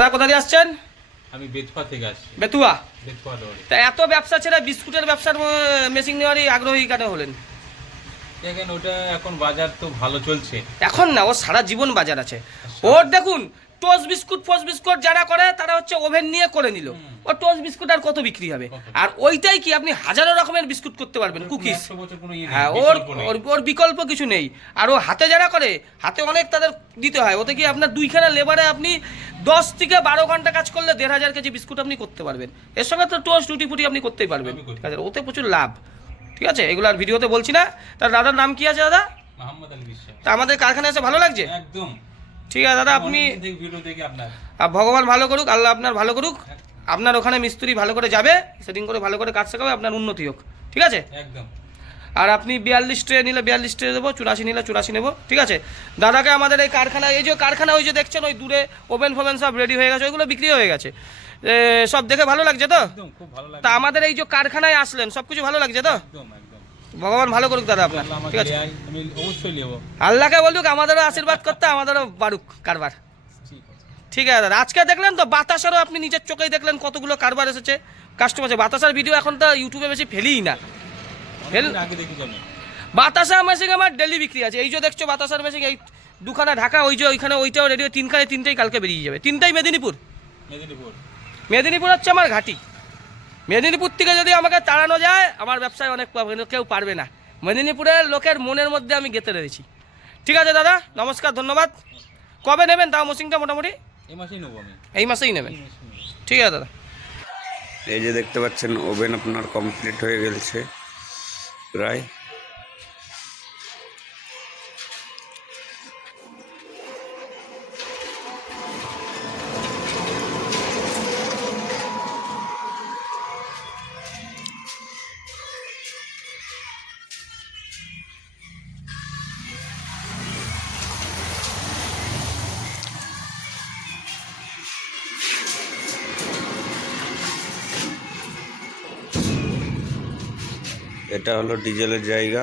দাদা কোথা দিয়ে আসছেন? আমি বেতুয়া থেকে আসছি। বেতুয়া? বেতুয়া দৌড়ি। তা এত ব্যবসা ছেড়ে বিস্কুটের ব্যবসার মেশিন নেওয়ারই আগ্রহী কেন হলেন? দেখেন ওটা এখন বাজার তো ভালো চলছে। এখন না, ও সারা জীবন বাজার আছে। ওর দেখুন টোস্ট বিস্কুট ফোস্ট বিস্কুট যারা করে তারা হচ্ছে ওভেন নিয়ে করে নিল। ও টোস্ট বিস্কুট আর কত বিক্রি হবে? আর ওইটাই কি আপনি হাজারো রকমের বিস্কুট করতে পারবেন, কুকিজ। হ্যাঁ, ওর বিকল্প কিছু নেই। আর ও হাতে যারা করে, হাতে অনেক তাদের দিতে হয়। ওতে কি আপনার দুইখানা লেবারে আপনি 10 থেকে 12 ঘন্টা কাজ করলে 1500 কেজি বিস্কুট আপনি করতে পারবেন। এর সঙ্গে তো টোস্ট রুটি ফুটি আপনি করতেই পারবেন। ঠিক আছে, ওতে প্রচুর লাভ। ঠিক আছে, এগুলো আর ভিডিওতে বলছি না। তার দাদার নাম কি আছে দাদা? মোহাম্মদ আলী বিশ্বাস। তা আমাদের কারখানায় এসে ভালো লাগছে একদম। ঠিক আছে দাদা, আপনি ভিডিও দেখি আপনার ভগবান ভালো করুক, আল্লাহ আপনার ভালো করুক। আপনার ওখানে মিস্ত্রি ভালো করে যাবে, সেটিং করে ভালো করে কাজ শেখাবে, আপনার উন্নতি হোক। ঠিক আছে, একদম। আর আপনি 42 ট্রে নিলে 42 ট্রে দেবো, 84 নিলে 84 নেবো। ঠিক আছে, দাদাকে আমাদের এই কারখানা, এই যে কারখানা ওই যে দেখছেন ওই দূরে ওভেন ফোভেন সব রেডি হয়ে গেছে, ওইগুলো বিক্রি হয়ে গেছে। সব দেখে ভালো লাগছে তো? একদম খুব ভালো লাগে। তা আমাদের এই যে কারখানায় আসলেন সব কিছু ভালো লাগছে তো? একদম একদম। ভগবান ভালো করুক দাদা আপনার। ঠিক আছে, আমি অবশ্যই নেব। আল্লাহকে বলুক আমাদেরও আশীর্বাদ করতে, আমাদেরও বাড়ুক কারবার। ঠিক আছে। ঠিক আছে দাদা, আজকে দেখলেন তো বাতাসারও, আপনি নিজের চোখেই দেখলেন কতগুলো কারবার এসেছে কাস্টমার। বাতাসার ভিডিও এখন তো ইউটিউবে বেশি ফেলিই না। আগে দেখি যাবেন। বাতাসা মেশিন আমার ডেলি বিক্রি আছে। এই যে দেখছো বাতাসার মেশিন, এই দুখানা ঢাকা, ওই যে ওইখানে ওইটাও রেডি, তিনটাই কালকে বেরিয়ে যাবে। তিনটাই মেদিনীপুর। মেদিনীপুর হচ্ছে আমার ঘাঁটি। মেদিনীপুর থেকে যদি আমাকে তাড়ানো যায় আমার ব্যবসায় অনেক কেউ পারবে না। মেদিনীপুরের লোকের মনের মধ্যে আমি গেঁথে রয়েছি। ঠিক আছে দাদা, নমস্কার, ধন্যবাদ। কবে নেবেন তাও মেশিনটা? মোটামুটি এই মাসেই নেবো আমি। এই মাসেই নেবেন? ঠিক আছে দাদা। এই যে দেখতে পাচ্ছেন ওভেন আপনার কমপ্লিট হয়ে গেছে প্রায়। এটা হলো ডিজেলের জায়গা।